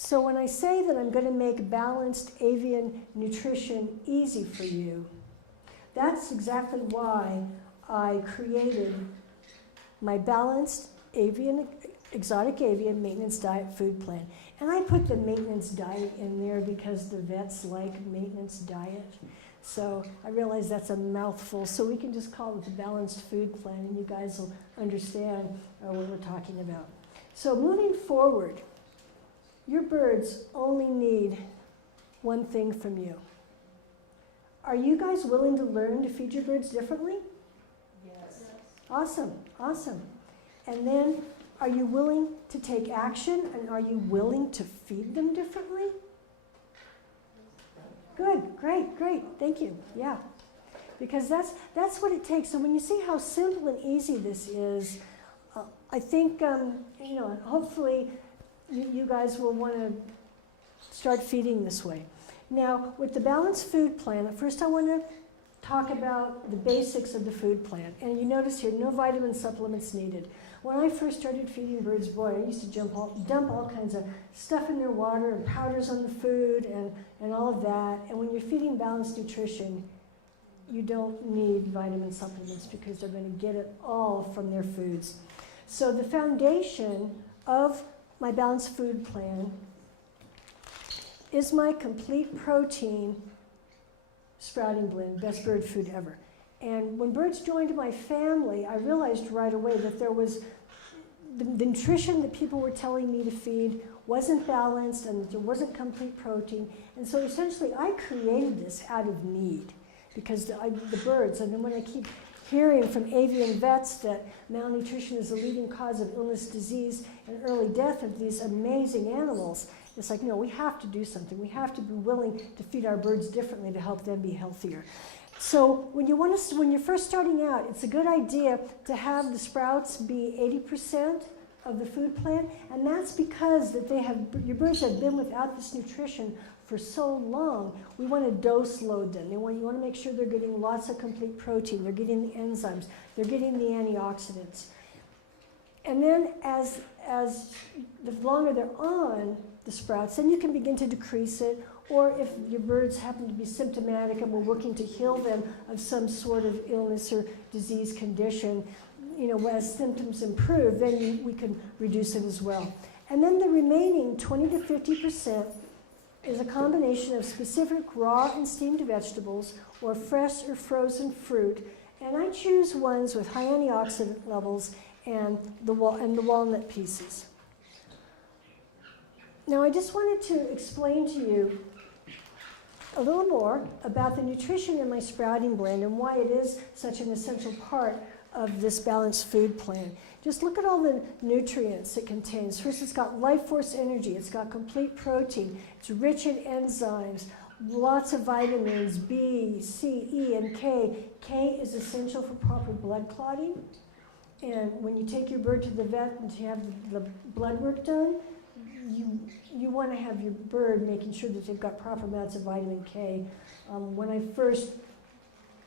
So when I say that I'm going to make balanced avian nutrition easy for you, that's exactly why I created my balanced exotic avian maintenance diet food plan. And I put the maintenance diet in there because the vets like maintenance diet. So I realize that's a mouthful, so we can just call it the balanced food plan, and you guys will understand what we're talking about. So moving forward, your birds only need one thing from you. Are you guys willing to learn to feed your birds differently? Yes. Awesome, awesome. And then, are you willing to take action, and are you willing to feed them differently? Good, great, thank you, yeah. Because that's what it takes. So when you see how simple and easy this is, I think, hopefully you guys will want to start feeding this way. Now, with the balanced food plan, at first I want to talk about the basics of the food plan. And you notice here, no vitamin supplements needed. When I first started feeding birds, boy, I used to dump all kinds of stuff in their water and powders on the food and all of that. And when you're feeding balanced nutrition, you don't need vitamin supplements because they're going to get it all from their foods. So the foundation of my balanced food plan is my complete protein sprouting blend, best bird food ever. And when birds joined my family, I realized right away that there was the nutrition that people were telling me to feed wasn't balanced and that there wasn't complete protein. And so essentially I created this out of need because the birds, and then when I keep hearing from avian vets that malnutrition is the leading cause of illness, disease, and early death of these amazing animals, it's like, no, we have to do something. We have to be willing to feed our birds differently to help them be healthier. So when you're first starting out, it's a good idea to have the sprouts be 80% of the food plan, and that's because your birds have been without this nutrition for so long. We want to dose load them. You want to make sure they're getting lots of complete protein, they're getting the enzymes, they're getting the antioxidants. And then as the longer they're on the sprouts, then you can begin to decrease it. Or if your birds happen to be symptomatic and we're working to heal them of some sort of illness or disease condition, as symptoms improve, then we can reduce it as well. And then the remaining 20 to 50% is a combination of specific raw and steamed vegetables or fresh or frozen fruit. And I choose ones with high antioxidant levels and the walnut pieces. Now I just wanted to explain to you a little more about the nutrition in my sprouting blend and why it is such an essential part of this balanced food plan. Just look at all the nutrients it contains. First, it's got life force energy, it's got complete protein, it's rich in enzymes, lots of vitamins, B, C, E, and K. K is essential for proper blood clotting. And when you take your bird to the vet and to have the blood work done, you want to have your bird making sure that they've got proper amounts of vitamin K. When I first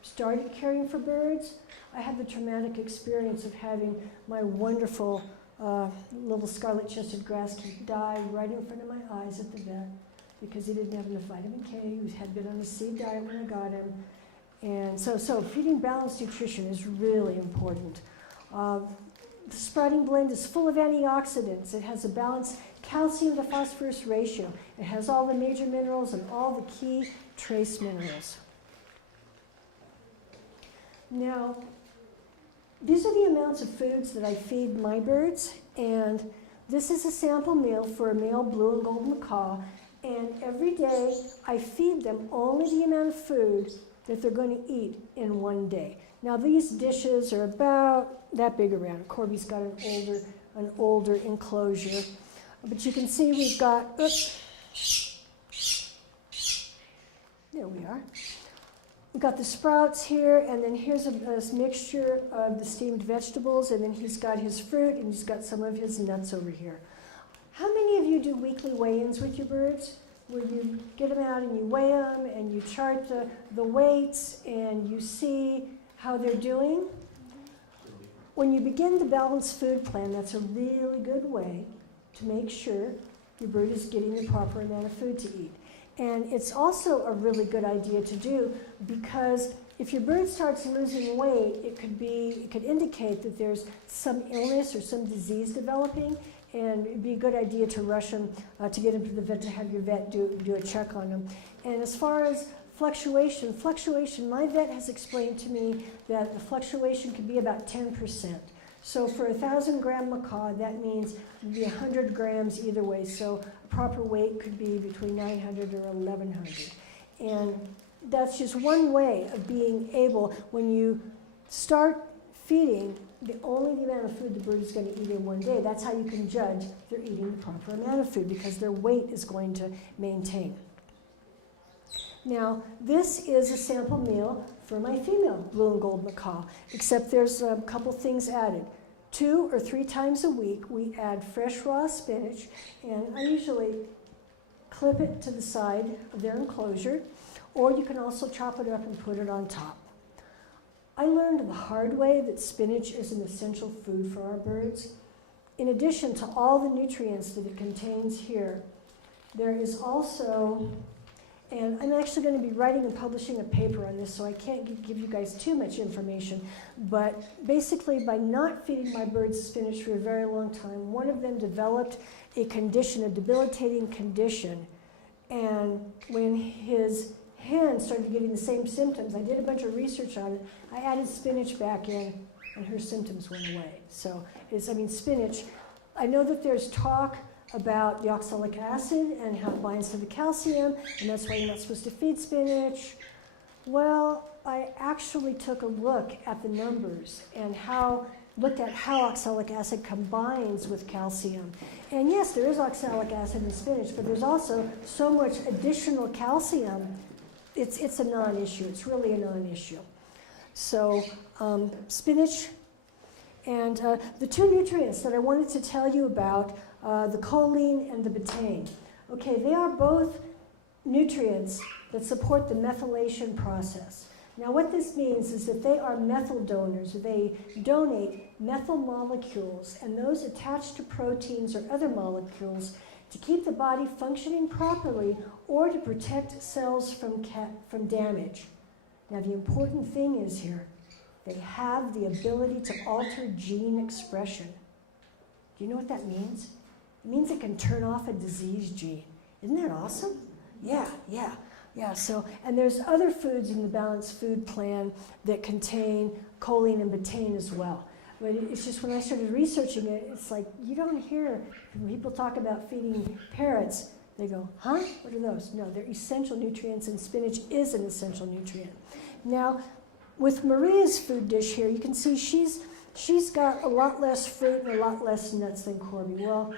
started caring for birds, I had the traumatic experience of having my wonderful little scarlet-chested grasskeep die right in front of my eyes at the vet because he didn't have enough vitamin K. He had been on a seed diet when I got him. And so feeding balanced nutrition is really important. The sprouting blend is full of antioxidants. It has a balanced calcium to phosphorus ratio. It has all the major minerals and all the key trace minerals. Now, these are the amounts of foods that I feed my birds, and this is a sample meal for a male blue and gold macaw, and every day I feed them only the amount of food that they're going to eat in one day. Now these dishes are about that big around. Corby's got an older enclosure. But you can see we've got, there we are. We've got the sprouts here, and then here's a mixture of the steamed vegetables, and then he's got his fruit, and he's got some of his nuts over here. How many of you do weekly weigh-ins with your birds? Where you get them out and you weigh them, and you chart the weights, and you see how they're doing? When you begin the balanced food plan, that's a really good way to make sure your bird is getting the proper amount of food to eat. And it's also a really good idea to do because if your bird starts losing weight, it could indicate that there's some illness or some disease developing, and it'd be a good idea to rush them, to get them to the vet, to have your vet do a check on them. And as far as fluctuation, my vet has explained to me that the fluctuation could be about 10%. So for a 1,000-gram macaw, that means it'd be 100 grams either way. So a proper weight could be between 900 or 1,100. And that's just one way of being able, when you start feeding only the amount of food the bird is going to eat in one day, that's how you can judge they're eating the proper amount of food, because their weight is going to maintain. Now, this is a sample meal for my female blue and gold macaw, except there's a couple things added. 2 or 3 times a week, we add fresh raw spinach, and I usually clip it to the side of their enclosure, or you can also chop it up and put it on top. I learned the hard way that spinach is an essential food for our birds. In addition to all the nutrients that it contains here, there is also, and I'm actually going to be writing and publishing a paper on this, so I can't give you guys too much information, but basically by not feeding my birds spinach for a very long time, one of them developed a condition, a debilitating condition, and when his hen started getting the same symptoms, I did a bunch of research on it, I added spinach back in, and her symptoms went away. So, spinach, I know that there's talk about the oxalic acid and how it binds to the calcium, and that's why you're not supposed to feed spinach. Well, I actually took a look at the numbers and looked at how oxalic acid combines with calcium. And yes, there is oxalic acid in spinach, but there's also so much additional calcium, it's a non-issue. It's really a non-issue. So spinach, and the 2 nutrients that I wanted to tell you about, the choline and the betaine. Okay, they are both nutrients that support the methylation process. Now what this means is that they are methyl donors. They donate methyl molecules, and those attach to proteins or other molecules to keep the body functioning properly or to protect cells from damage. Now the important thing is here, they have the ability to alter gene expression. Do you know what that means? It means it can turn off a disease gene. Isn't that awesome? Yeah. So, and there's other foods in the balanced food plan that contain choline and betaine as well. But it's just when I started researching it, it's like you don't hear when people talk about feeding parrots, they go, huh? What are those? No, they're essential nutrients, and spinach is an essential nutrient. Now, with Maria's food dish here, you can see she's got a lot less fruit and a lot less nuts than Corby. Well,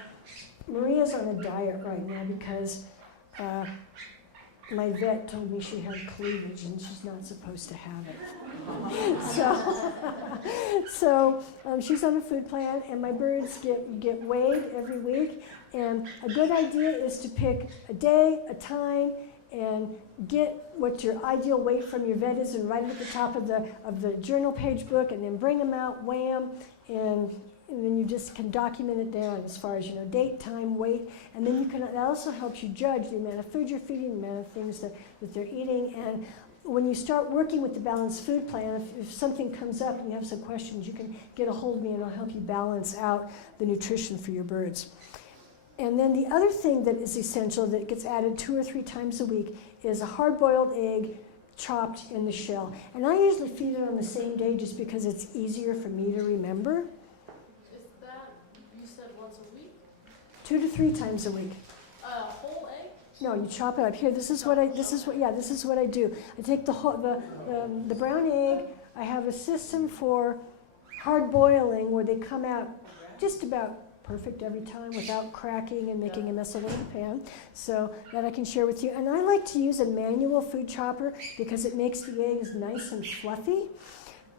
Maria's on a diet right now because my vet told me she had cleavage and she's not supposed to have it. So she's on a food plan, and my birds get weighed every week. And a good idea is to pick a day, a time, and get what your ideal weight from your vet is and write it at the top of the journal page book, and then bring them out, weigh them, and then you just can document it down as far as, date, time, weight, and then that also helps you judge the amount of food you're feeding, the amount of things that they're eating. And when you start working with the balanced food plan, if something comes up and you have some questions, you can get a hold of me and I'll help you balance out the nutrition for your birds. And then the other thing that is essential that gets added 2 or 3 times a week is a hard-boiled egg chopped in the shell. And I usually feed it on the same day just because it's easier for me to remember. Is that, you said once a week? 2 to 3 times a week. Whole egg? No, you chop it up. Here, this is what I do. I take the brown egg. I have a system for hard boiling where they come out just about perfect every time without cracking and making a mess all over the pan. So that I can share with you. And I like to use a manual food chopper because it makes the eggs nice and fluffy.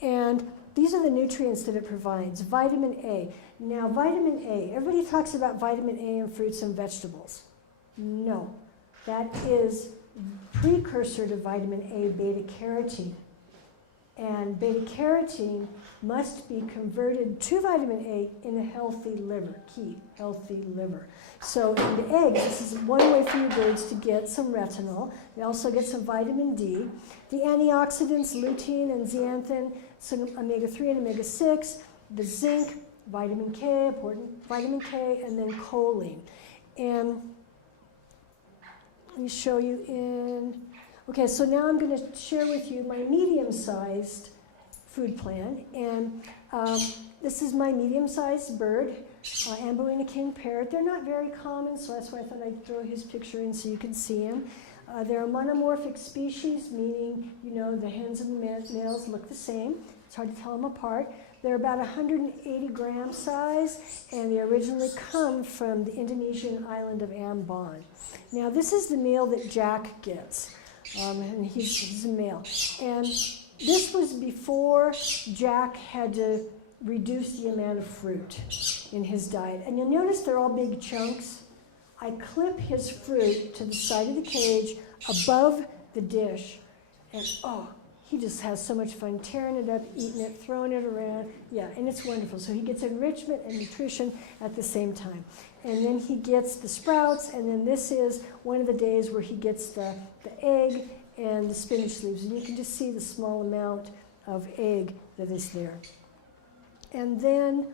And these are the nutrients that it provides. Vitamin A. Now, vitamin A, everybody talks about vitamin A in fruits and vegetables. No, that is precursor to vitamin A, beta carotene. And beta-carotene must be converted to vitamin A in a healthy liver, key, healthy liver. So in the eggs, this is one way for your birds to get some retinol. They also get some vitamin D. The antioxidants, lutein and zeaxanthin, some omega-3 and omega-6, the zinc, vitamin K, important, vitamin K, and then choline. And let me show you in, okay, so now I'm going to share with you my medium-sized food plan. And this is my medium-sized bird, Amboina king parrot. They're not very common, so that's why I thought I'd throw his picture in so you can see him. They're a monomorphic species, meaning, you know, the hens and the males look the same. It's hard to tell them apart. They're about 180 gram size, and they originally come from the Indonesian island of Ambon. Now, this is the meal that Jack gets, and he's a male. And this was before Jack had to reduce the amount of fruit in his diet. And you'll notice they're all big chunks. I clip his fruit to the side of the cage above the dish, and oh, he just has so much fun tearing it up, eating it, throwing it around. Yeah, and it's wonderful. So he gets enrichment and nutrition at the same time. And then he gets the sprouts, and then this is one of the days where he gets the egg and the spinach leaves. And you can just see the small amount of egg that is there. And then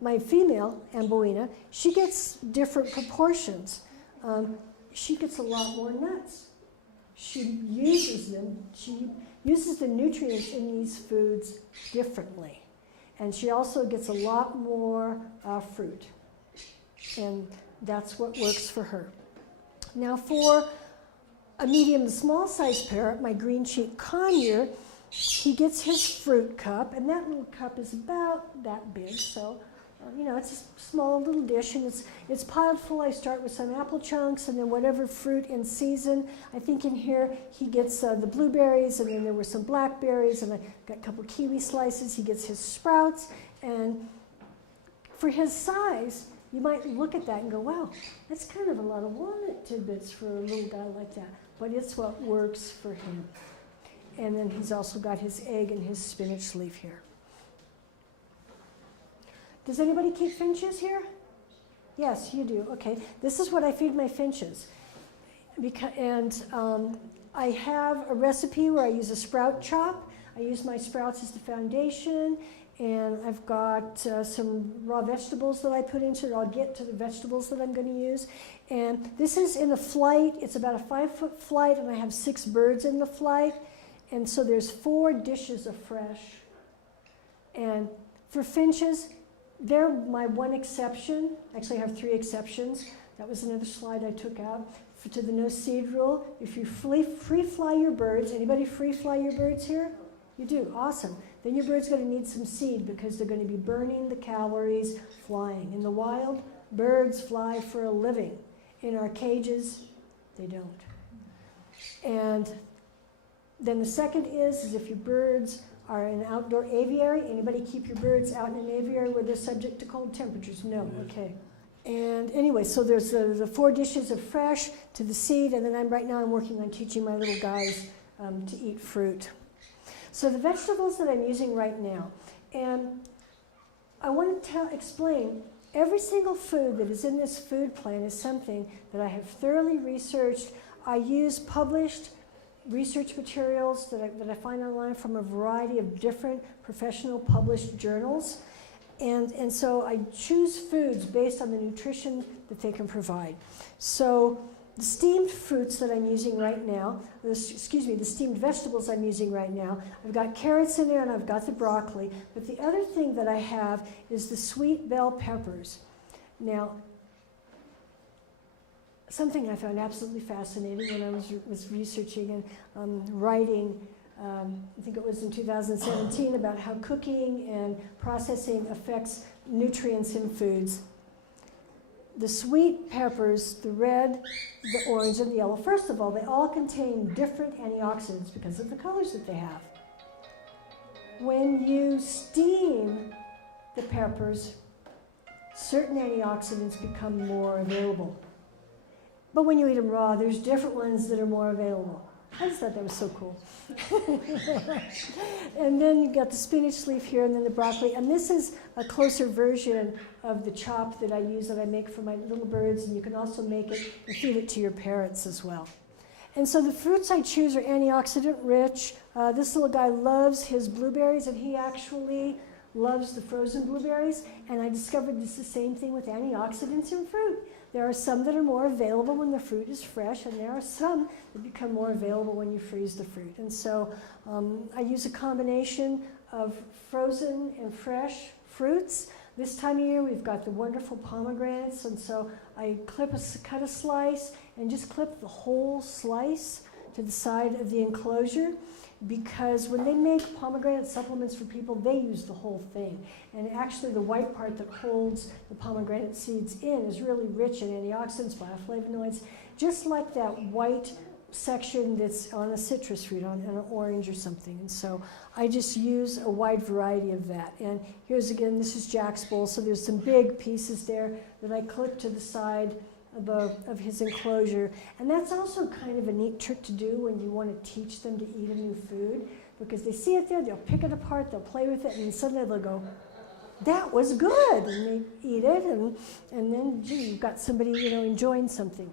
my female, Amboina, she gets different proportions. She gets a lot more nuts. She uses them, she uses the nutrients in these foods differently. And she also gets a lot more fruit. And that's what works for her. Now for a medium to small size parrot, my green cheek conure, he gets his fruit cup, and that little cup is about that big, so you know, it's a small little dish, and it's piled full. I start with some apple chunks, and then whatever fruit in season. I think in here he gets the blueberries, and then there were some blackberries, and I got a couple kiwi slices. He gets his sprouts, and for his size, you might look at that and go, wow, that's kind of a lot of walnut tidbits for a little guy like that, but it's what works for him. And then he's also got his egg and his spinach leaf here. Does anybody keep finches here? Yes, you do. Okay. This is what I feed my finches. I have a recipe where I use a sprout chop. I use my sprouts as the foundation, and I've got some raw vegetables that I put into it. I'll get to the vegetables that I'm going to use. And this is in a flight. It's about a 5-foot flight, and I have 6 birds in the flight. And so there's 4 dishes of fresh. And for finches, they're my one exception. Actually, I have 3 exceptions. That was another slide I took out. To the no seed rule, if you free fly your birds, anybody free fly your birds here? You do, awesome. Then your bird's going to need some seed because they're going to be burning the calories flying. In the wild, birds fly for a living. In our cages, they don't. And then the second is if your birds are in an outdoor aviary. Anybody keep your birds out in an aviary where they're subject to cold temperatures? No, okay. And anyway, so there's the 4 dishes of fresh to the seed, and then right now I'm working on teaching my little guys to eat fruit. So the vegetables that I'm using right now, and I want to explain, every single food that is in this food plan is something that I have thoroughly researched. I use published research materials that I find online from a variety of different professional published journals. And so I choose foods based on the nutrition that they can provide. So the steamed fruits that I'm using right now, the steamed vegetables I'm using right now, I've got carrots in there and I've got the broccoli. But the other thing that I have is the sweet bell peppers. Now, something I found absolutely fascinating when I was researching and writing, I think it was in 2017, about how cooking and processing affects nutrients in foods. The sweet peppers, the red, the orange, and the yellow, first of all, they all contain different antioxidants because of the colors that they have. When you steam the peppers, certain antioxidants become more available. But when you eat them raw, there's different ones that are more available. I just thought that was so cool. And then you got the spinach leaf here, and then the broccoli. And this is a closer version of the chop that I use, that I make for my little birds, and you can also make it and feed it to your parrots as well. And so the fruits I choose are antioxidant rich. This little guy loves his blueberries, and he actually loves the frozen blueberries. And I discovered this is the same thing with antioxidants in fruit. There are some that are more available when the fruit is fresh, and there are some that become more available when you freeze the fruit. And so I use a combination of frozen and fresh fruits. This time of year we've got the wonderful pomegranates, and so I cut a slice and just clip the whole slice to the side of the enclosure, because when they make pomegranate supplements for people, they use the whole thing. And actually the white part that holds the pomegranate seeds in is really rich in antioxidants, bioflavonoids, just like that white section that's on a citrus fruit, on an orange or something. And so I just use a wide variety of that. And here's again, this is Jack's bowl, so there's some big pieces there that I clip to the side of his enclosure. And that's also kind of a neat trick to do when you want to teach them to eat a new food, because they see it there, they'll pick it apart, they'll play with it, and suddenly they'll go, that was good, and they eat it, and then, gee, you've got somebody, enjoying something.